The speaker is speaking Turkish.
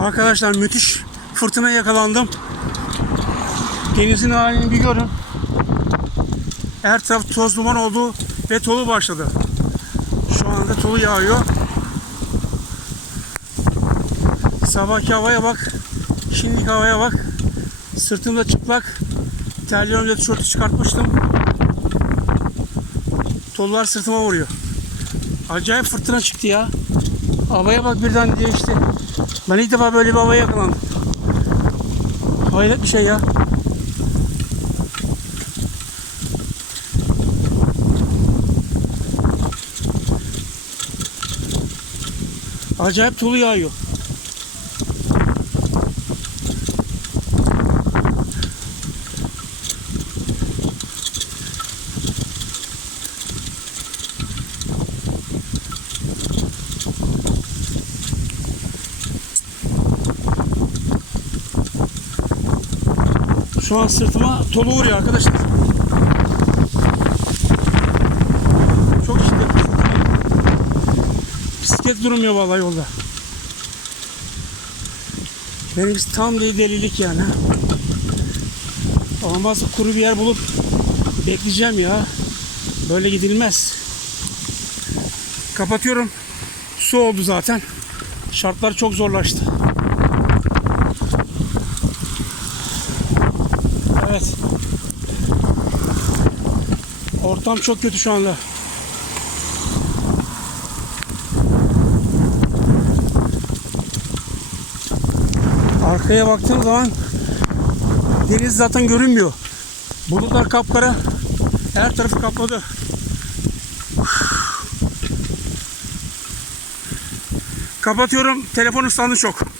Arkadaşlar müthiş fırtına yakalandım. Denizin halini bir görün. Her taraf toz duman oldu ve tolu başladı. Şu anda tolu yağıyor. Sabahki havaya bak. Şimdiki havaya bak. Sırtımda çıplak. Terliğimle tişörtü çıkartmıştım. Tollar sırtıma vuruyor. Acayip fırtına çıktı ya. Havaya bak birden değişti. Ben ilk defa böyle bir havaya yakalandım. Hayret bir şey ya. Acayip tulu yağıyor. Şu an sırtıma tolu vuruyor arkadaşlar. Çok şiddetli. Bisiklet durmuyor vallahi yolda. Benimkisi tam değil delilik yani. Olmaz kuru bir yer bulup bekleyeceğim ya. Böyle gidilmez. Kapatıyorum. Su oldu zaten. Şartlar çok zorlaştı. Evet. Ortam çok kötü şu anda. Arkaya baktığım zaman deniz zaten görünmüyor. Bulutlar kapkara. Her tarafı kapladı. Kapatıyorum. Telefon ıslandı çok.